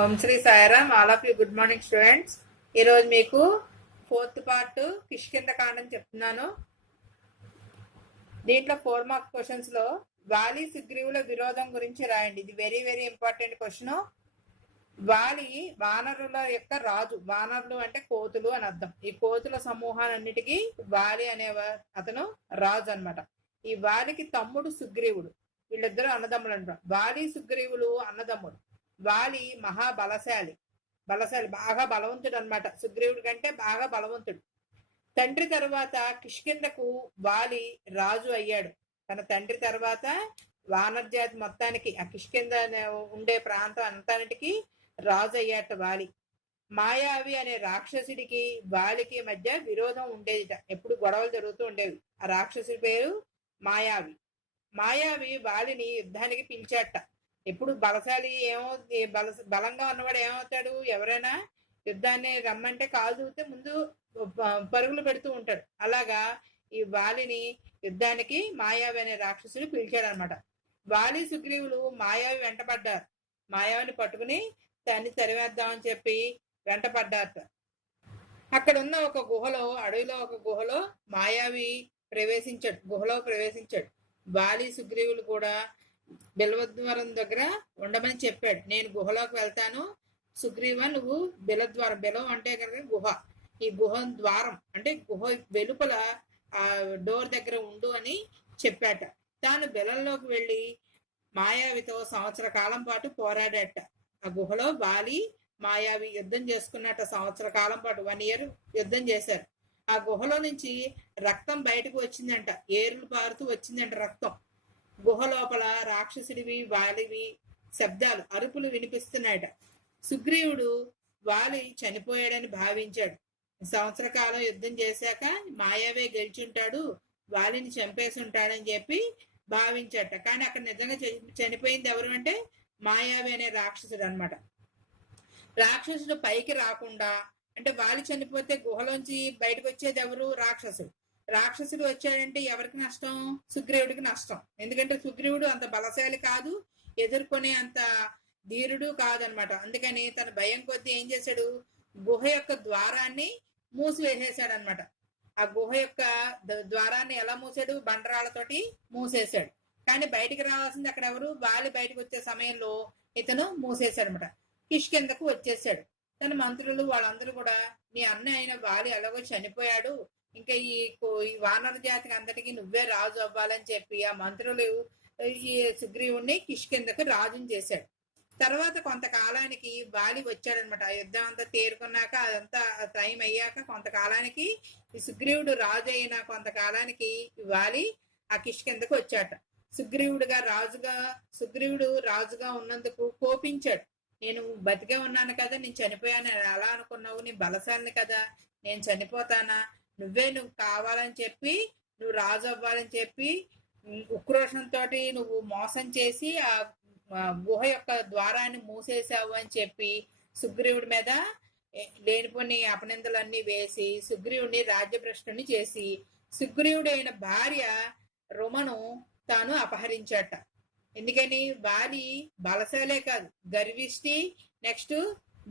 Om Sri Sairam. All of you good morning students. ఈరోజు మీకు fourth part కిష్కింధకాండం చెప్తున్నాను. దీంట్లో 4 మార్క్ క్వశ్చన్స్ లో వాలి సుగ్రీవుల విరోధం గురించి రాయండి. ఇది వెరీ వెరీ ఇంపార్టెంట్ క్వశ్చన్. వాలి వానరుల యొక్క రాజు. వానరులు అంటే కోతులు అని అర్థం. ఈ కోతుల సమూహాలన్నిటికీ వాలి అనే అతను రాజు అన్నమాట. ఈ వాలికి తమ్ముడు సుగ్రీవుడు. వీళ్ళిద్దరూ అన్నదమ్ములు అంటారు. వాలి సుగ్రీవులు అన్నదమ్ముడు. వాలి మహాబలశాలి, బాగా బలవంతుడు అనమాట. సుగ్రీవుడి కంటే బాగా బలవంతుడు. తండ్రి తర్వాత కిష్కింధకు వాలి రాజు అయ్యాడు. తన తండ్రి తర్వాత వానర్జాతి మొత్తానికి, ఆ కిష్కింధ ఉండే ప్రాంతం అంతానికి రాజు అయ్యాట వాలి. మాయావి అనే రాక్షసుడికి వాలికి మధ్య విరోధం ఉండేదిట. ఎప్పుడు గొడవలు జరుగుతూ ఉండేవి. ఆ రాక్షసుడి పేరు మాయావి. మాయావి వాలిని యుద్ధానికి పిలిచాట. ఎప్పుడు బలశాలి బలంగా ఉన్నవాడు ఏమవుతాడు? ఎవరైనా యుద్ధాన్ని రమ్మంటే కాలు దూతే ముందు పరుగులు పెడుతూ ఉంటాడు. అలాగా ఈ వాలిని యుద్ధానికి మాయావి అనే రాక్షసుడు పిలిచాడు అనమాట. వాలి సుగ్రీవులు మాయావి వెంటపడ్డారు. మాయావిని పట్టుకుని దాన్ని తరివేద్దామని చెప్పి వెంటపడ్డారట. అక్కడ ఉన్న ఒక గుహలో, అడవిలో ఒక గుహలో మాయావి గుహలో ప్రవేశించాడు. వాలి సుగ్రీవులు కూడా బిలవద్వారం దగ్గర ఉండమని చెప్పాడు. నేను గుహలోకి వెళ్తాను, సుగ్రీవ నువ్వు బిలద్వారం, బిలవ అంటే కనుక గుహ, ఈ గుహ ద్వారం అంటే గుహ వెలుపల ఆ డోర్ దగ్గర ఉండు అని చెప్పాట. తాను బిలంలోకి వెళ్ళి మాయావితో సంవత్సర కాలం పాటు పోరాడాట. ఆ గుహలో వాలి మాయావి యుద్ధం చేసుకున్నట్ట. సంవత్సర కాలం పాటు 1 year యుద్ధం చేశారు. ఆ గుహలో నుంచి రక్తం బయటకు వచ్చిందంట. ఏరులు పారుతూ వచ్చిందంట రక్తం. గుహ లోపల రాక్షసుడివి వాలివి శబ్దాలు, అరుపులు వినిపిస్తున్నాయట. సుగ్రీవుడు వాలి చనిపోయాడని భావించాడు. సంవత్సర కాలం యుద్ధం చేశాక మాయావే గెలిచుంటాడు, వాలిని చంపేసి ఉంటాడని చెప్పి భావించట. కానీ అక్కడ నిజంగా చనిపోయింది ఎవరు అంటే మాయావి అనే రాక్షసుడు అనమాట. రాక్షసుడు పైకి రాకుండా, అంటే వాలి చనిపోతే గుహలోంచి బయటకు వచ్చేది ఎవరు? రాక్షసుడు. రాక్షసుడు వచ్చాడంటే ఎవరికి నష్టం? సుగ్రీవుడికి నష్టం. ఎందుకంటే సుగ్రీవుడు అంత బలశాలి కాదు, ఎదుర్కొనే అంత ధీరుడు కాదనమాట. అందుకని తన భయం కొద్దీ ఏం చేశాడు? గుహ యొక్క ద్వారాన్ని మూసివేసేసాడు అనమాట. ఆ గుహ యొక్క ద్వారాన్ని ఎలా మూసాడు? బండరాళ్లతోటి మూసేశాడు. కానీ బయటికి రావాల్సింది అక్కడ ఎవరు? వాలి బయటకు వచ్చే సమయంలో ఇతను మూసేశాడు అనమాట. కిష్కింధకు వచ్చేసాడు. తన మంత్రులు వాళ్ళందరూ కూడా, నీ అన్న అయిన వాలి ఎలాగో చనిపోయాడు, ఇంకా ఈ వానర జాతికి అంతటికి నువ్వే రాజు అవ్వాలని చెప్పి ఆ మంత్రులు ఈ సుగ్రీవుణ్ణి కిష్కింధకు రాజుని చేశాడు. తర్వాత కొంతకాలానికి వాలి వచ్చాడనమాట. ఆ యుద్ధం అంతా తేరుకున్నాక, అదంతా టైం అయ్యాక కొంతకాలానికి ఈ సుగ్రీవుడు రాజు అయిన కొంతకాలానికి వాలి ఆ కిష్కింధకు వచ్చాట. సుగ్రీవుడు రాజుగా ఉన్నందుకు కోపించాడు. నేను బతికే ఉన్నాను కదా, నేను చనిపోయాను ఎలా అనుకున్నావు? నీ బలశాలిని కదా, నేను చనిపోతానా? నువ్వు కావాలని చెప్పి, నువ్వు రాజు అవ్వాలని చెప్పి ఉక్రోషంతో నువ్వు మోసం చేసి ఆ గుహ యొక్క ద్వారాన్ని మూసేసావు అని చెప్పి సుగ్రీవుడి మీద లేనిపోని అపనిందలన్నీ వేసి సుగ్రీవుడిని రాజ్యభ్రష్టుని చేసి సుగ్రీవుడు అయిన భార్య రుమను తాను అపహరించాట. ఎందుకని? వాలి బలశాలే కాదు, గర్విష్టి, నెక్స్ట్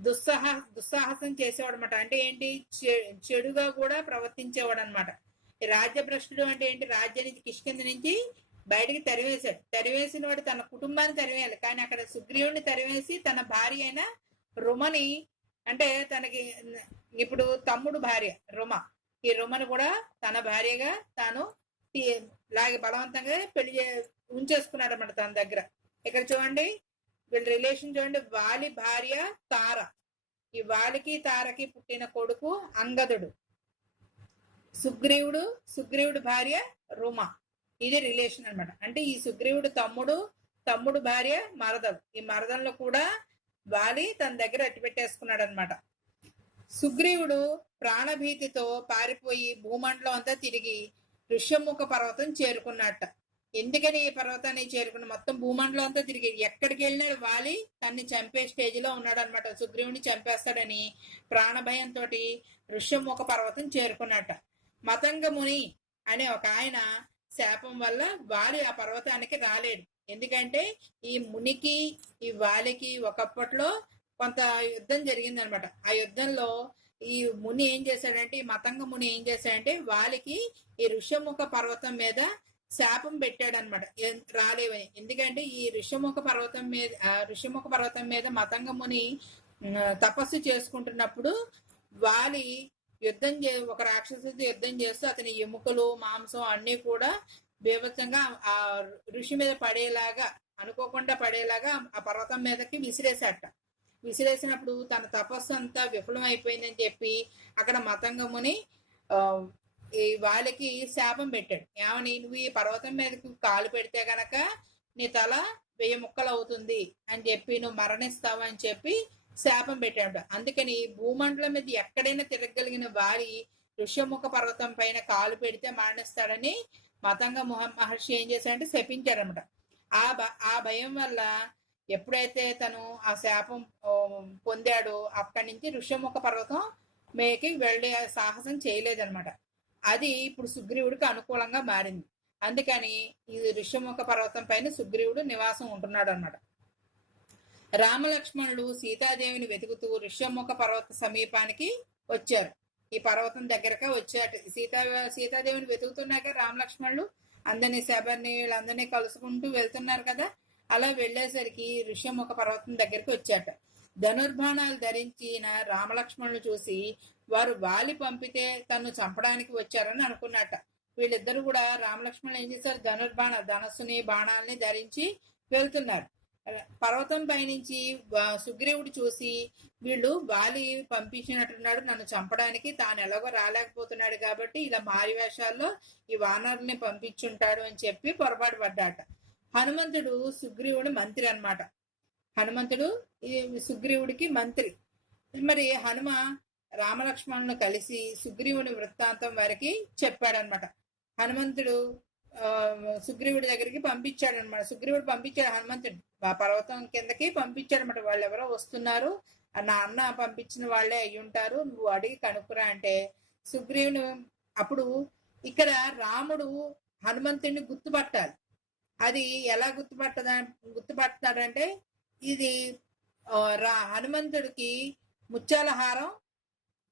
దుస్సాహసం చేసేవాడు అనమాట. అంటే ఏంటి? చెడుగా కూడా ప్రవర్తించేవాడు అనమాట. రాజ్యభ్రష్టుడు అంటే ఏంటి? రాజ్యానికి కిష్కింధ నుంచి బయటికి తరివేశాడు. తరివేసిన వాడు తన కుటుంబాన్ని తరివేయాలి, కానీ అక్కడ సుగ్రీవుడిని తరివేసి తన భార్య అయిన రుమని, అంటే తనకి ఇప్పుడు తమ్ముడు భార్య రుమ, ఈ రుమను కూడా తన భార్యగా తాను లాగి బలవంతంగా ఉంచేసుకున్నాడు అనమాట తన దగ్గర. ఇక్కడ చూడండి వీళ్ళ రిలేషన్ చూడండి. వాలి భార్య తార. ఈ వాలికి తారకి పుట్టిన కొడుకు అంగదుడు. సుగ్రీవుడు భార్య రుమ. ఇది రిలేషన్ అనమాట. అంటే ఈ సుగ్రీవుడు తమ్ముడు భార్య మరదలు. ఈ మరదల్లో కూడా వాలి తన దగ్గర అట్టిపెట్టేసుకున్నాడు అనమాట. సుగ్రీవుడు ప్రాణభీతితో పారిపోయి భూమండలం అంతా తిరిగి ఋష్యముఖ పర్వతం చేరుకున్నట్ట. ఎందుకని ఈ పర్వతాన్ని చేరుకున్న? మొత్తం భూమండలం అంతా తిరిగి ఎక్కడికి వెళ్ళినాడు వాలి తన్ని చంపే స్టేజ్ లో ఉన్నాడు అనమాట. సుగ్రీవుని చంపేస్తాడని ప్రాణభయంతో ఋష్యముఖ పర్వతం చేరుకున్నట్ట. మతంగ ముని అనే ఒక ఆయన శాపం వల్ల వాలి ఆ పర్వతానికి రాలేడు. ఎందుకంటే ఈ మునికి ఈ వాలికి ఒకప్పట్లో కొంత యుద్ధం జరిగింది అనమాట. ఆ యుద్ధంలో ఈ ముని ఏం చేశాడంటే, ఈ మతంగ ముని ఏం చేశాడంటే వాళ్ళకి ఈ ఋష్యముఖ పర్వతం మీద శాపం పెట్టాడనమాట, రాలేవని. ఎందుకంటే ఈ ఋష్యముఖ పర్వతం మీద మతంగ ముని తపస్సు చేసుకుంటున్నప్పుడు వాలి ఒక రాక్షసుడితో యుద్ధం చేస్తూ అతని ఎముకలు మాంసం అన్ని కూడా బీభత్సంగా ఆ ఋషి మీద పడేలాగా, అనుకోకుండా పడేలాగా ఆ పర్వతం మీదకి విసిరేసినప్పుడు తన తపస్సు అంతా విఫలం అయిపోయిందని చెప్పి అక్కడ మతంగముని ఈ వాళ్ళకి శాపం పెట్టాడు. ఏమని, నువ్వు ఈ పర్వతం మీదకి కాలు పెడితే గనక నీ తల 1000 ముక్కలు అవుతుంది అని చెప్పి, నువ్వు మరణిస్తావు అని చెప్పి శాపం పెట్టాడు. అందుకని భూమండలం మీద ఎక్కడైనా తిరగలిగిన వారి ఋష్యముఖ పర్వతం పైన కాలు పెడితే మరణిస్తాడని మతంగ మహర్షి ఏం చేశాడంటే శపించాడనమాట. ఆ భయం వల్ల ఎప్పుడైతే తను ఆ శాపం పొందాడో అక్కడి నుంచి ఋష్యముఖ పర్వతం మేకి వెళ్ళే సాహసం చేయలేదన్నమాట. అది ఇప్పుడు సుగ్రీవుడికి అనుకూలంగా మారింది. అందుకని ఈ ఋష్యముఖ పర్వతం పైన సుగ్రీవుడు నివాసం ఉంటున్నాడు అనమాట. రామలక్ష్మణులు సీతాదేవిని వెతుకుతూ ఋష్యముఖ పర్వత సమీపానికి వచ్చారు. ఈ పర్వతం దగ్గరగా వచ్చారు. సీతాదేవిని వెతుకుతున్నాక రామలక్ష్మణులు అందరినీ శబరిని వీళ్ళందరినీ కలుసుకుంటూ వెళ్తున్నారు కదా. అలా వెళ్లేసరికి ఋష్యముఖ పర్వతం దగ్గరికి వచ్చాట. ధనుర్బాణాలు ధరించిన రామలక్ష్మణులు చూసి వారు వాలి పంపితే తను చంపడానికి వచ్చారని అనుకున్నట్ట. వీళ్ళిద్దరు కూడా రామలక్ష్మణులు ఏం చేశారు, ధనస్సుని బాణాలని ధరించి వెళ్తున్నారు. పర్వతం పైనుంచి సుగ్రీవుడు చూసి వీళ్ళు వాలి పంపించినట్టున్నాడు నన్ను చంపడానికి, తాను ఎలాగో రాలేకపోతున్నాడు కాబట్టి ఇలా మారి వేషాల్లో ఈ వానరుల్ని పంపించుంటాడు అని చెప్పి పొరపాటు పడ్డాట. హనుమంతుడు సుగ్రీవుడి మంత్రి అన్నమాట. హనుమంతుడు సుగ్రీవుడికి మంత్రి. మరి హనుమ రామలక్ష్మణులను కలిసి సుగ్రీవుని వృత్తాంతం వారికి చెప్పాడనమాట. హనుమంతుడు సుగ్రీవుడి దగ్గరికి పంపించాడనమాట. సుగ్రీవుడు పంపించాడు హనుమంతుడు ఆ పర్వతం కిందకి పంపించాడనమాట. వాళ్ళు ఎవరో వస్తున్నారు, నా అన్న పంపించిన వాళ్ళే అయి ఉంటారు, నువ్వు అడిగి కనుక్కురా అంటే సుగ్రీవుని. అప్పుడు ఇక్కడ రాముడు హనుమంతుడిని గుర్తుపట్టాలి. అది ఎలా గుర్తుపడతాడంటే ఇది హనుమంతుడికి ముత్యాల హారం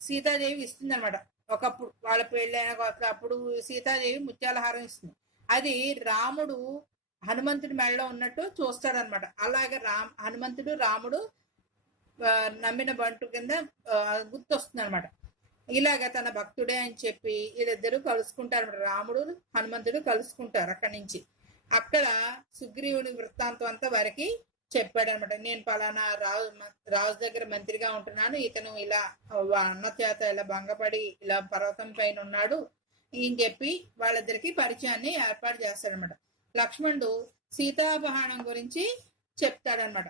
సీతాదేవి ఇస్తుంది అనమాట. ఒకప్పుడు వాళ్ళ పెళ్ళైన అప్పుడు సీతాదేవి ముత్యాల హారం ఇస్తుంది. అది రాముడు హనుమంతుడి మెడలో ఉన్నట్టు చూస్తాడనమాట. అలాగే హనుమంతుడు రాముడు నమ్మిన బంటు కింద గుర్తొస్తుంది అనమాట. ఇలాగ తన భక్తుడే అని చెప్పి వీళ్ళిద్దరూ కలుసుకుంటారు. రాముడు హనుమంతుడు కలుసుకుంటారు. అక్కడి నుంచి అక్కడ సుగ్రీవుని వృత్తాంతం అంతా వారికి చెప్పాడనమాట. నేను పలానా రాజు దగ్గర మంత్రిగా ఉంటున్నాను, ఇతను ఇలా అన్న చేత ఇలా భంగపడి ఇలా పర్వతం పైన ఉన్నాడు అని చెప్పి వాళ్ళిద్దరికి పరిచయాన్ని ఏర్పాటు చేస్తాడనమాట. లక్ష్మణుడు సీతాపహరణం గురించి చెప్తాడనమాట.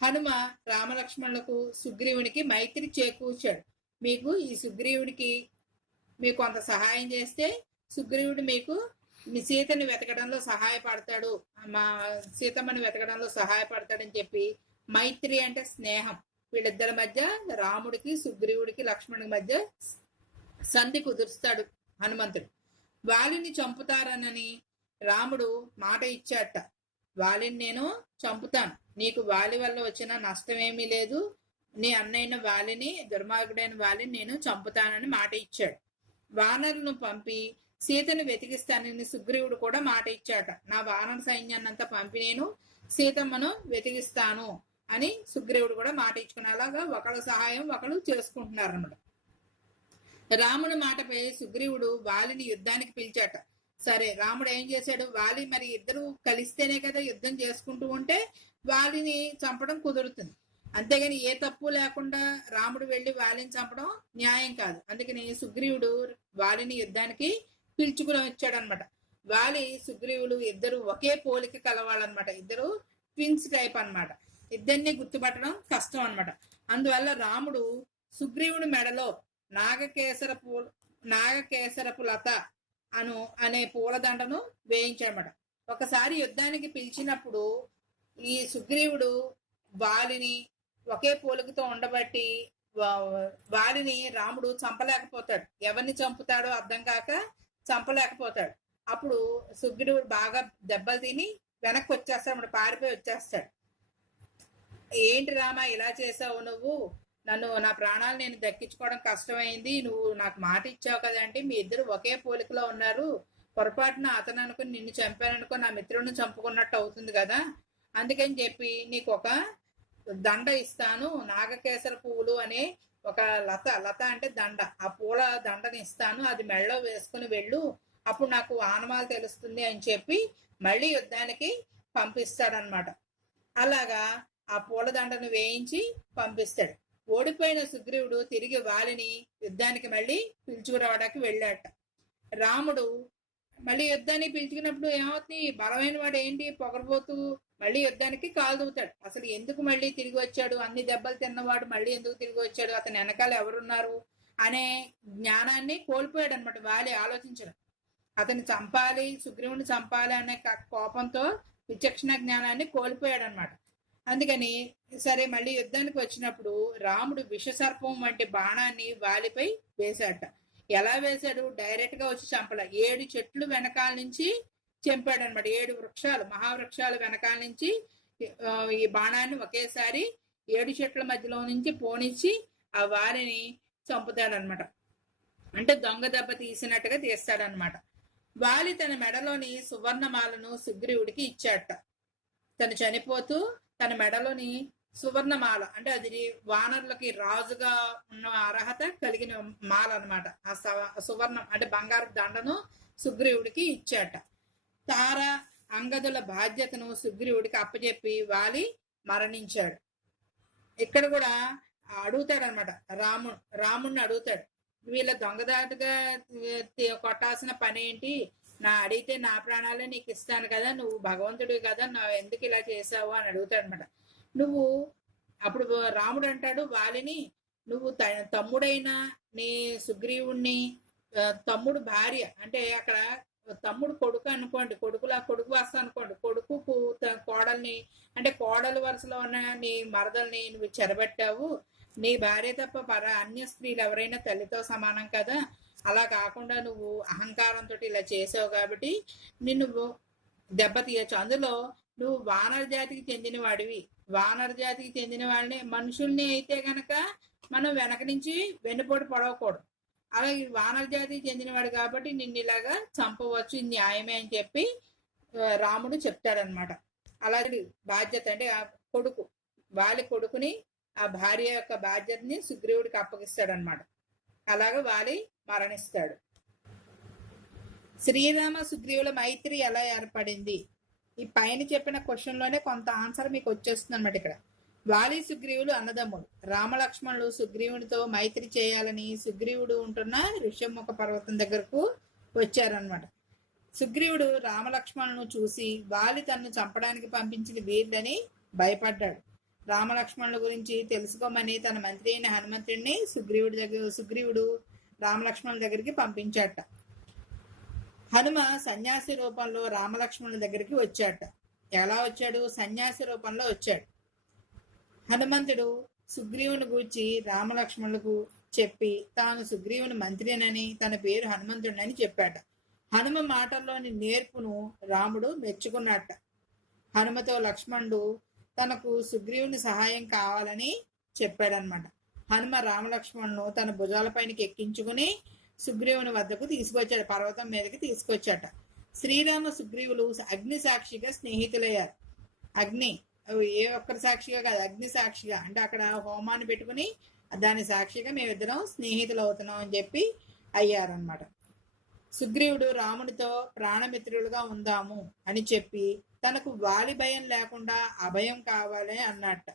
హనుమ రామలక్ష్మణులకు సుగ్రీవునికి మైత్రి చేకూర్చాడు. ఈ సుగ్రీవుడికి మీకు కొంత సహాయం చేస్తే సుగ్రీవుడు మీకు మీ సీతని వెతకడంలో సహాయపడతాడు, మా సీతమ్మని వెతకడంలో సహాయపడతాడని చెప్పి, మైత్రి అంటే స్నేహం, వీళ్ళిద్దరి మధ్య రాముడికి సుగ్రీవుడికి లక్ష్మణుడి మధ్య సంధి కుదురుస్తాడు హనుమంతుడు. వాలిని చంపుతారనని రాముడు మాట ఇచ్చాట. వాలిని నేను చంపుతాను, నీకు వాలి వల్ల వచ్చిన నష్టమేమీ లేదు, నీ అన్నైన వాలిని, దుర్మార్గుడైన వాలిని నేను చంపుతానని మాట ఇచ్చాడు. వానరులను పంపి సీతను వెతికిస్తానని సుగ్రీవుడు కూడా మాట ఇచ్చాట. నా వానర సైన్యాన్నంతా పంపి నేను సీతమ్మను వెతికిస్తాను అని సుగ్రీవుడు కూడా మాట ఇచ్చుకుని, అలాగా ఒకళ్ళ సహాయం ఒకళ్ళు చేసుకుంటున్నారు అన్నమాట. రాముడి మాటపై సుగ్రీవుడు వాలిని యుద్ధానికి పిలిచాట. సరే, రాముడు ఏం చేశాడు, వాలి మరి ఇద్దరు కలిస్తేనే కదా యుద్ధం చేసుకుంటూ ఉంటే వాలిని చంపడం కుదురుతుంది. అంతేగాని ఏ తప్పు లేకుండా రాముడు వెళ్లి వాలిని చంపడం న్యాయం కాదు. అందుకని సుగ్రీవుడు వాలిని యుద్ధానికి పిలుచుకుని వచ్చాడనమాట. వాలి సుగ్రీవుడు ఇద్దరు ఒకే పోలిక కలవాళ్ళనమాట. ఇద్దరు ట్విన్స్ టైప్ అనమాట. ఇద్దరిని గుర్తుపట్టడం కష్టం అనమాట. అందువల్ల రాముడు సుగ్రీవుడి మెడలో నాగకేసరపు లత అనే పూలదండను వేయించాడనమాట. ఒకసారి యుద్ధానికి పిలిచినప్పుడు ఈ సుగ్రీవుడు వాలిని ఒకే పోలికతో ఉండబట్టి వాలిని రాముడు చంపలేకపోతాడు. ఎవరిని చంపుతాడో అర్థం కాక చంపలేకపోతాడు. అప్పుడు సుగ్రీవుడు బాగా దెబ్బలు తిని వెనక్కి వచ్చేస్తాడు, పారిపోయి వచ్చేస్తాడు. ఏంటి రామా ఇలా చేసావు నువ్వు? నా ప్రాణాలు నేను దక్కించుకోవడం కష్టమైంది. నువ్వు నాకు మాట ఇచ్చావు కదంటే మీ ఇద్దరు ఒకే పోలికలో ఉన్నారు. పొరపాటున అతను అనుకుని నిన్ను చంపాననుకో నా మిత్రుడిని చంపుకున్నట్టు అవుతుంది కదా. అందుకని చెప్పి నీకు ఒక దండ ఇస్తాను. నాగకేసర పువ్వులు అనే ఒక లత అంటే దండ, ఆ పూల దండని ఇస్తాను. అది మెడలో వేసుకుని వెళ్ళు, అప్పుడు నాకు ఆనమాలు తెలుస్తుంది అని చెప్పి మళ్ళీ యుద్ధానికి పంపిస్తాడనమాట. అలాగా ఆ పూలదండను వేయించి పంపిస్తాడు. ఓడిపోయిన సుగ్రీవుడు తిరిగి వాలిని యుద్ధానికి మళ్ళీ పిలుచుకురావడానికి వెళ్ళాట. రాముడు మళ్ళీ యుద్ధానికి పిలుచుకున్నప్పుడు ఏమవుతుంది, బలమైన వాడు ఏంటి పొగరబోతూ మళ్ళీ యుద్ధానికి కాలు దూతాడు. అసలు ఎందుకు మళ్ళీ తిరిగి వచ్చాడు, అన్ని దెబ్బలు తిన్నవాడు మళ్ళీ ఎందుకు తిరిగి వచ్చాడు, అతని వెనకాల ఎవరున్నారు అనే జ్ఞానాన్ని కోల్పోయాడు అనమాట. వాలి ఆలోచించడం, అతన్ని చంపాలి, సుగ్రీవుని చంపాలి అనే కోపంతో విచక్షణ జ్ఞానాన్ని కోల్పోయాడు అనమాట. అందుకని సరే మళ్ళీ యుద్ధానికి వచ్చినప్పుడు రాముడు విషసర్పం వంటి బాణాన్ని వాలిపై వేశాట. ఎలా వేశాడు? డైరెక్ట్ గా వచ్చి చంపల, 7 చెట్లు వెనకాల నుంచి చంపాడు అనమాట. 7 వృక్షాలు, మహావృక్షాలు వెనకాల నుంచి ఈ బాణాన్ని ఒకేసారి 7 చెట్ల మధ్యలో నుంచి పోనిచ్చి ఆ వారిని చంపుతాడనమాట. అంటే దొంగ దెబ్బ తీసినట్టుగా తీస్తాడనమాట. వాలి తన మెడలోని సువర్ణమాలను సుగ్రీవుడికి ఇచ్చాట. తను చనిపోతూ తన మెడలోని సువర్ణమాల, అంటే అది వానరులకి రాజుగా ఉన్న అర్హత కలిగిన మాల అనమాట. ఆ సువర్ణం అంటే బంగారు దండను సుగ్రీవుడికి ఇచ్చాట. తార అంగదుల బాధ్యతను సుగ్రీవుడికి అప్పచెప్పి వాలి మరణించాడు. ఇక్కడ కూడా అడుగుతాడనమాట, రాముడిని అడుగుతాడు, వీళ్ళ దొంగదాటుగా కొట్టాల్సిన పని ఏంటి, అడిగితే నా ప్రాణాలే నీకు ఇస్తాను కదా, నువ్వు భగవంతుడివి కదా, ఎందుకు ఇలా చేసావు అని అడుగుతాడు అనమాట. నువ్వు అప్పుడు రాముడు అంటాడు వాలిని, నువ్వు తమ్ముడైన నీ సుగ్రీవుణ్ణి, తమ్ముడు భార్య అంటే అక్కడ తమ్ముడు కొడుకు అనుకోండి, కొడుకు వస్తా అనుకోండి, కొడుకు కోడల్ని అంటే కోడలు వరుసలో ఉన్న నీ మరదల్ని నువ్వు చెరబెట్టావు. నీ భార్య తప్ప అన్య స్త్రీలు ఎవరైనా తల్లితో సమానం కదా. అలా కాకుండా నువ్వు అహంకారంతో ఇలా చేసావు కాబట్టి నిన్ను దెబ్బతీయచ్చు. అందులో నువ్వు వానర జాతికి చెందిన వాడివి. వానర జాతికి చెందిన వాళ్ళని, మనుషుల్ని అయితే గనక మనం వెనక నుంచి వెన్నుపోటు పడవకూడదు. అలాగే వానర జాతికి చెందినవాడు కాబట్టి నిన్ను ఇలాగా చంపవచ్చు, న్యాయమే అని చెప్పి రాముడు చెప్తాడనమాట. అలాగే బాధ్యత అంటే ఆ కొడుకు, వాలి కొడుకుని, ఆ భార్య యొక్క బాధ్యతని సుగ్రీవుడికి అప్పగిస్తాడనమాట. అలాగే వాలి మరణిస్తాడు. శ్రీరామ సుగ్రీవుల మైత్రి ఎలా ఏర్పడింది? ఈ పైన చెప్పిన క్వశ్చన్ లోనే కొంత ఆన్సర్ మీకు వచ్చేస్తుంది అనమాట. ఇక్కడ వాలి సుగ్రీవులు అన్నదమ్ములు. రామలక్ష్మణులు సుగ్రీవునితో మైత్రి చేయాలని సుగ్రీవుడు ఉంటున్న ఋష్యముఖ పర్వతం దగ్గరకు వచ్చారనమాట. సుగ్రీవుడు రామలక్ష్మణులను చూసి వాలి తనను చంపడానికి పంపించిన వీరులని భయపడ్డాడు. రామలక్ష్మణుల గురించి తెలుసుకోమని తన మంత్రి అయిన హనుమంతుడిని సుగ్రీవుడు రామలక్ష్మణుల దగ్గరికి పంపించాట. హనుమ సన్యాసి రూపంలో రామలక్ష్మణుల దగ్గరికి వచ్చాట. ఎలా వచ్చాడు? సన్యాసి రూపంలో వచ్చాడు. హనుమంతుడు సుగ్రీవుని గూర్చి రామలక్ష్మణులకు చెప్పి తాను సుగ్రీవుని మంత్రినని, తన పేరు హనుమంతుడని చెప్పాట. హనుమ మాటల్లోని నేర్పును రాముడు మెచ్చుకున్నట్ట. హనుమతో లక్ష్మణుడు తనకు సుగ్రీవుని సహాయం కావాలని చెప్పాడనమాట. హనుమ రామలక్ష్మణును తన భుజాలపైనకి ఎక్కించుకుని సుగ్రీవుని వద్దకు తీసుకొచ్చాడు, పర్వతం మీదకి తీసుకొచ్చాట. శ్రీరామ సుగ్రీవులు అగ్ని సాక్షిగా స్నేహితులయ్యారు. అగ్ని ఏ ఒక్కరి సాక్షిగా కాదు, అగ్ని సాక్షిగా అంటే అక్కడ హోమాన్ని పెట్టుకుని దాని సాక్షిగా మేమిద్దరం స్నేహితులు అవుతున్నాం అని చెప్పి అయ్యారనమాట. సుగ్రీవుడు రామునితో ప్రాణమిత్రులుగా ఉందాము అని చెప్పి తనకు వాలి భయం లేకుండా అభయం కావాలి అన్నట్ట.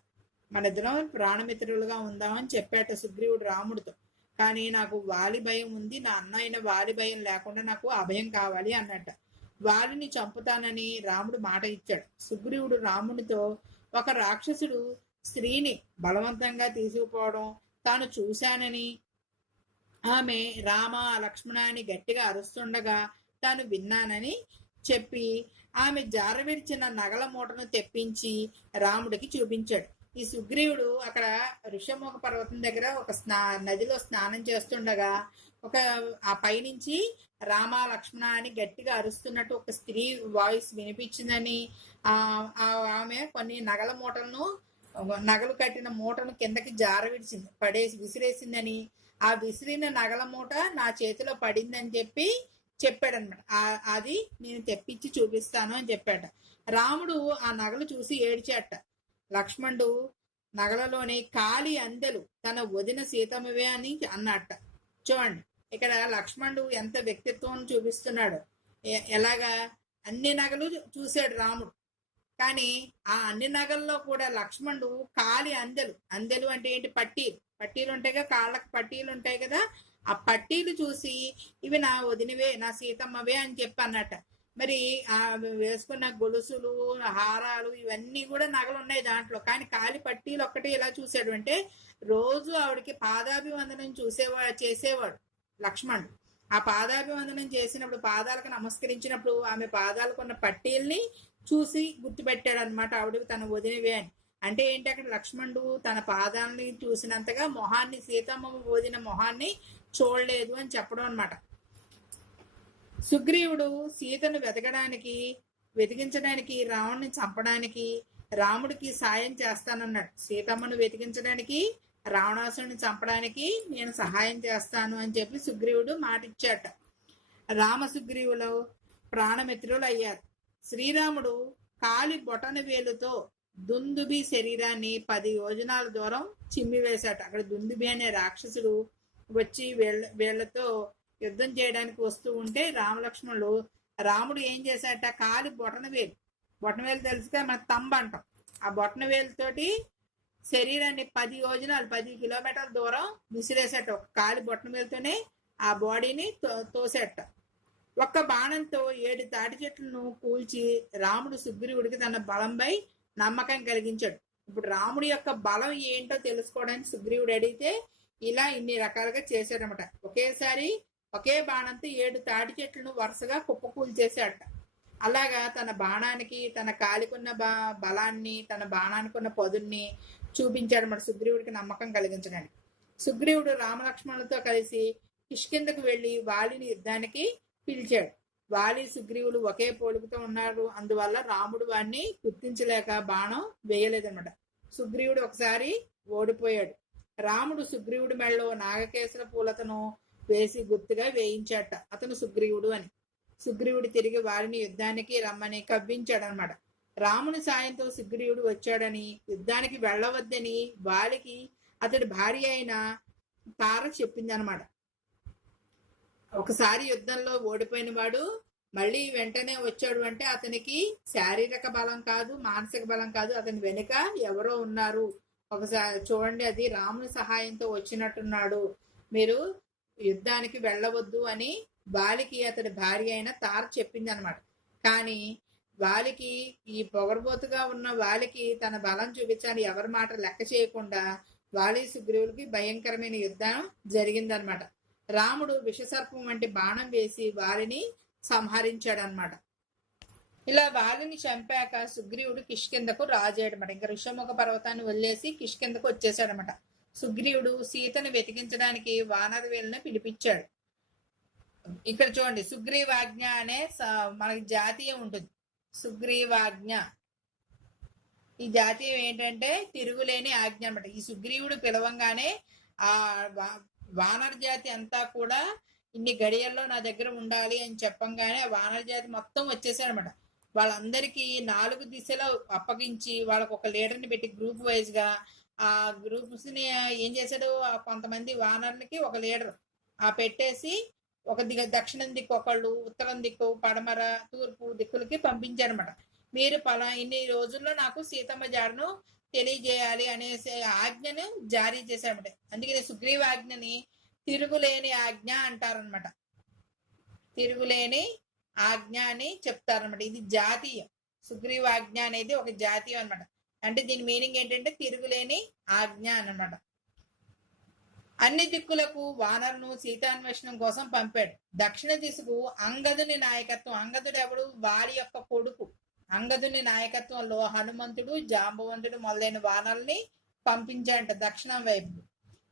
మన ఇద్దరం ప్రాణమిత్రులుగా ఉందామని చెప్పాట సుగ్రీవుడు రాముడితో. కానీ నాకు వాలి భయం ఉంది, నా అన్న అయిన వాలి భయం లేకుండా నాకు అభయం కావాలి అన్నట్ట. వాలిని చంపుతానని రాముడు మాట ఇచ్చాడు. సుగ్రీవుడు రామునితో ఒక రాక్షసుడు స్త్రీని బలవంతంగా తీసుకుపోవడం తాను చూశానని, ఆమె రామ లక్ష్మణ అని గట్టిగా అరుస్తుండగా తాను విన్నానని చెప్పి ఆమె జారవిడిచిన నగల మూటను తెప్పించి రాముడికి చూపించాడు. ఈ సుగ్రీవుడు అక్కడ ఋష్యముఖ పర్వతం దగ్గర ఒక నదిలో స్నానం చేస్తుండగా ఆ పైనుంచి రామ లక్ష్మణ అని గట్టిగా అరుస్తున్నట్టు ఒక స్త్రీ వాయిస్ వినిపించిందని ఆమె కొన్ని నగల మూటలను నగలు కట్టిన మూటను కిందకి విడిచింది, విసిరేసిందని, ఆ విసిరిన నగల మూట నా చేతిలో పడిందని చెప్పి చెప్పాడనమాట. అది నేను తెప్పించి చూపిస్తాను అని చెప్పాట. రాముడు ఆ నగలు చూసి ఏడ్చాట. లక్ష్మణుడు నగలలోని కాలి అందెలు తన వదిన సీతమ్మవే అని అన్నట్ట. చూడండి ఇక్కడ లక్ష్మణుడు ఎంత వ్యక్తిత్వం చూపిస్తున్నాడు. ఎలాగా అన్ని నగలు చూశాడు రాముడు, కానీ ఆ అన్ని నగల్లో కూడా లక్ష్మణుడు కాలి అందెలు అంటే ఏంటి, పట్టీలు ఉంటాయి కదా, కాళ్ళకి పట్టీలు ఉంటాయి కదా, ఆ పట్టీలు చూసి ఇవి నా వదినవే, నా సీతమ్మవే అని చెప్పి అన్నట్ట. మరి ఆ వేసుకున్న గొలుసులు, హారాలు ఇవన్నీ కూడా నగలు ఉన్నాయి దాంట్లో, కానీ కాలి పట్టీలు ఒక్కటి ఎలా చూశాడు అంటే రోజు ఆవిడకి పాదాభివందనం చేసేవాడు లక్ష్మణుడు. ఆ పాదాభివందనం చేసినప్పుడు, పాదాలకు నమస్కరించినప్పుడు ఆమె పాదాలకు ఉన్న పట్టీల్ని చూసి గుర్తుపెట్టాడు అనమాట, ఆవిడకి తన వదినవే అని. అంటే ఏంటి, అక్కడ లక్ష్మణుడు తన పాదాలని చూసినంతగా మొహాన్ని, సీతమ్మ వదిన మొహాన్ని చూడలేదు అని చెప్పడం అనమాట. సుగ్రీవుడు సీతను వెతికించడానికి, రావణ్ణి చంపడానికి రాముడికి సాయం చేస్తానన్నాడు. సీతమ్మను వెతికించడానికి, రావణాసురుని చంపడానికి నేను సహాయం చేస్తాను అని చెప్పి సుగ్రీవుడు మాటిచ్చాట. రామ సుగ్రీవులు ప్రాణమిత్రులు అయ్యారు. శ్రీరాముడు కాలి బొటన వేలుతో దుందుబి శరీరాన్ని 10 యోజనాల దూరం చిమ్మివేశాట. అక్కడ దుందుబి అనే రాక్షసుడు వచ్చి వీళ్లతో యుద్ధం చేయడానికి వస్తూ ఉంటే రామలక్ష్మణులు, రాముడు ఏం చేశాట, కాలి బొటనవేలు తెలుసుగా మన తంబ అంటాం, ఆ బొటనవేలుతోటి శరీరాన్ని 10 యోజనాలు 10 కిలోమీటర్ల దూరం విసిరేసేట. ఒక కాలి బొటనవేలుతోనే ఆ బాడీని తోసేట. ఒక్క బాణంతో 7 తాటి చెట్లను కూల్చి రాముడు సుగ్రీవుడికి తన బలంపై నమ్మకం కలిగించాడు. ఇప్పుడు రాముడి యొక్క బలం ఏంటో తెలుసుకోవడానికి సుగ్రీవుడు అడిగితే ఇలా ఇన్ని రకాలుగా చేశాడనమాట. ఒకేసారి ఒకే బాణంతో 7 తాటి చెట్లను వరుసగా కుప్పకూల్చేశాడట. అలాగా తన బాణానికి, తన కాలికున్న బలాన్ని, తన బాణానికి ఉన్న పదుల్ని చూపించాడు మన సుగ్రీవుడికి నమ్మకం కలిగించడానికి. సుగ్రీవుడు రామలక్ష్మణులతో కలిసి కిష్కిందకు వెళ్లి వాలిని యుద్ధానికి పిలిచాడు. వాలి సుగ్రీవులు ఒకే పోలికతో ఉన్నారు, అందువల్ల రాముడు వాడిని గుర్తించలేక బాణం వేయలేదన్నమాట. సుగ్రీవుడు ఒకసారి ఓడిపోయాడు. రాముడు సుగ్రీవుడి మెడలో నాగకేశర పూలతను వేసి గుర్తుగా వేయించాట, అతను సుగ్రీవుడు అని. సుగ్రీవుడు తిరిగి వారిని యుద్ధానికి రమ్మని కవ్వించాడనమాట. రాముని సాయంతో సుగ్రీవుడు వచ్చాడని, యుద్ధానికి వెళ్ళవద్దని వాలికి అతడి భార్య అయిన తార చెప్పింది అనమాట. ఒకసారి యుద్ధంలో ఓడిపోయిన వాడు మళ్ళీ వెంటనే వచ్చాడు అంటే అతనికి శారీరక బలం కాదు, మానసిక బలం కాదు, అతని వెనుక ఎవరో ఉన్నారు. ఒకసారి చూడండి, అది రాముని సహాయంతో వచ్చినట్టున్నాడు, మీరు యుద్ధానికి వెళ్ళవద్దు అని బాలికి అతడి భార్య అయిన తార చెప్పింది అనమాట. కానీ వాలికి, ఈ పొగరబోతుగా ఉన్న వాలికి తన బలం చూపించాలని ఎవరి మాట లెక్క చేయకుండా వాలి సుగ్రీవులకి భయంకరమైన యుద్ధం జరిగిందనమాట. రాముడు విషసర్పం వంటి బాణం వేసి వాలిని సంహరించాడనమాట. ఇలా వాలిని చంపాక సుగ్రీవుడు కిష్కిందకు రాజేయడమాట. ఇంకా ఋషముఖ పర్వతాన్ని వదిలేసి కిష్కిందకు వచ్చేసాడనమాట. సుగ్రీవుడు సీతను వెతికించడానికి వానరవేలును పిలిపించాడు. ఇక్కడ చూడండి, సుగ్రీవాజ్ఞ అనే మనకి జాతీయం ఉంటుంది. సుగ్రీవాజ్ఞ, ఈ జాతీయం ఏంటంటే తిరుగులేని ఆజ్ఞ అనమాట. ఈ సుగ్రీవుడు పిలవంగానే ఆ వానర జాతి అంతా కూడా ఇన్ని గడియల్లో నా దగ్గర ఉండాలి అని చెప్పంగానే వానర జాతి మొత్తం వచ్చేసారనమాట. వాళ్ళందరికీ 4 దిశలో అప్పగించి వాళ్ళకు ఒక లీడర్ని పెట్టి గ్రూప్ వైజ్ గా ఆ గ్రూప్స్ ని ఏం చేశాడు, కొంతమంది వానరులకి ఒక లీడర్ పెట్టేసి ఒక దక్షిణం దిక్కు ఒకళ్ళు, ఉత్తరం దిక్కు, పడమర, తూర్పు దిక్కులకి పంపించారనమాట. మీరు ఇన్ని రోజుల్లో నాకు సీతమ్మ జాడను తెలియజేయాలి అనేసి ఆజ్ఞను జారీ చేశారనమాట. అందుకని సుగ్రీవ ఆజ్ఞని తిరుగులేని ఆజ్ఞ అంటారనమాట. తిరుగులేని ఆజ్ఞ అని చెప్తారనమాట. ఇది జాతీయం. సుగ్రీవ ఆజ్ఞ అనేది ఒక జాతీయం అనమాట. అంటే దీని మీనింగ్ ఏంటంటే తిరుగులేని ఆజ్ఞ అనమాట. అన్ని దిక్కులకు వానరును సీతాన్వేషణం కోసం పంపాడు. దక్షిణ దిశకు అంగదుని నాయకత్వం, అంగదుడు ఎవడు, వాలి యొక్క కొడుకు, అంగదుని నాయకత్వంలో హనుమంతుడు, జాంబవంతుడు మొదలైన వానరుల్ని పంపించాడంట దక్షిణం వైపు.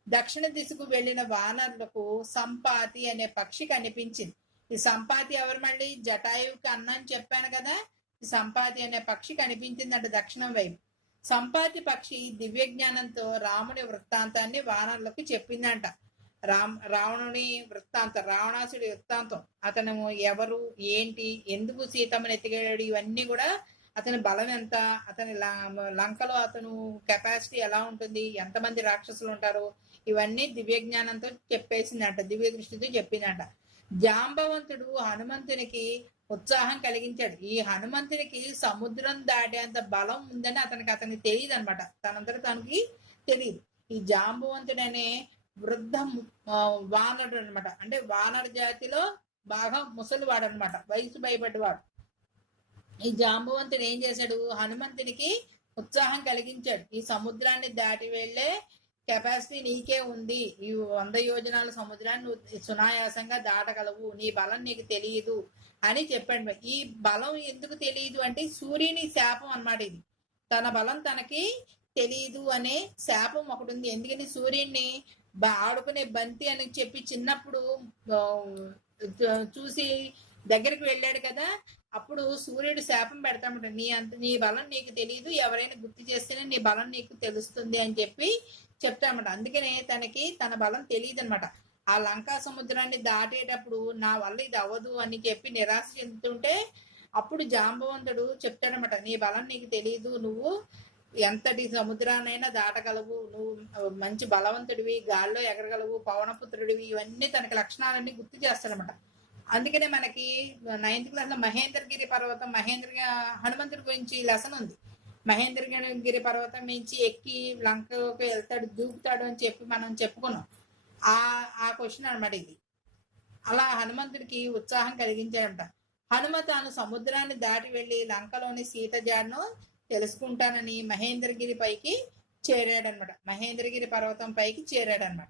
దక్షిణ దిశకు వెళ్లిన వానరులకు సంపాతి అనే పక్షి కనిపించింది. ఈ సంపాతి ఎవరు, మళ్ళీ జటాయువుకి అన్న అని చెప్పాను కదా, ఈ సంపాతి అనే పక్షి కనిపించిందంట దక్షిణం వైపు. సంపాతి పక్షి దివ్య జ్ఞానంతో రాముని వృత్తాంతాన్ని వానరులకు చెప్పిందంట. రావణుని వృత్తాంతం, రావణాసుడి వృత్తాంతం, అతను ఎవరు, ఏంటి, ఎందుకు సీతమ్మని ఎత్తికెళ్ళాడు, ఇవన్నీ కూడా, అతని బలం ఎంత, అతని లంకలో అతను కెపాసిటీ ఎలా ఉంటుంది, ఎంతమంది రాక్షసులు ఉంటారు, ఇవన్నీ దివ్య జ్ఞానంతో చెప్పేసిందంట, దివ్య దృష్టితో చెప్పిందంట. జాంబవంతుడు హనుమంతునికి ఉత్సాహం కలిగించాడు. ఈ హనుమంతునికి సముద్రం దాటేంత బలం ఉందని అతనికి తెలియదు అనమాట, తనంతట తనకి తెలియదు. ఈ జాంబవంతుడనే వృద్ధ వానరుడు అనమాట, అంటే వానర జాతిలో బాగా ముసలివాడు అనమాట, వయసు భయపడ్డవాడు. ఈ జాంబవంతుడు ఏం చేశాడు, హనుమంతునికి ఉత్సాహం కలిగించాడు. ఈ సముద్రాన్ని దాటి వెళ్లే కెపాసిటీ నీకే ఉంది, ఈ 100 యోజనాల సముద్రాన్ని నువ్వు సునాయాసంగా దాటగలవు, నీ బలం నీకు తెలియదు అని చెప్పాడు. ఈ బలం ఎందుకు తెలియదు అంటే సూర్యుని శాపం అన్నమాట. ఇది తన బలం తనకి తెలియదు అనే శాపం ఒకటి ఉంది. ఎందుకని సూర్యుడిని ఆడుకునే బంతి అని చెప్పి చిన్నప్పుడు చూసి దగ్గరికి వెళ్ళాడు కదా, అప్పుడు సూర్యుడు శాపం పెడతామట, నీ బలం నీకు తెలియదు, ఎవరైనా గుర్తు చేస్తేనే నీ బలం నీకు తెలుస్తుంది అని చెప్పి చెప్తామట. అందుకనే తనకి తన బలం తెలియదు అనమాట. ఆ లంకా సముద్రాన్ని దాటేటప్పుడు నా వల్ల ఇది అవ్వదు అని చెప్పి నిరాశ చెందుతుంటే అప్పుడు జాంబవంతుడు చెప్తాడనమాట, నీ బలం నీకు తెలియదు, నువ్వు ఎంతటి సముద్రాన్నైనా దాటగలవు, నువ్వు మంచి బలవంతుడివి, గాల్లో ఎగరగలవు, పవనపుత్రుడివి, ఇవన్నీ తనకి లక్షణాలన్నీ గుర్తు చేస్తాడనమాట. అందుకనే మనకి 9th క్లాస్ లో మహేంద్రగిరి పర్వతం, హనుమంతుడి గురించి లెసన్ ఉంది. మహేంద్రగిరి పర్వతం నుంచి ఎక్కి లంకలోకి వెళ్తాడు, దూకుతాడు అని చెప్పి మనం చెప్పుకున్నాం. ఆ క్వశ్చన్ అనమాట ఇది. అలా హనుమంతుడికి ఉత్సాహం కలిగించాడంట. హనుమ తాను సముద్రాన్ని దాటి వెళ్లి లంకలోని సీత జాడను తెలుసుకుంటానని మహేంద్రగిరి పైకి చేరాడనమాట, మహేంద్రగిరి పర్వతం పైకి చేరాడనమాట.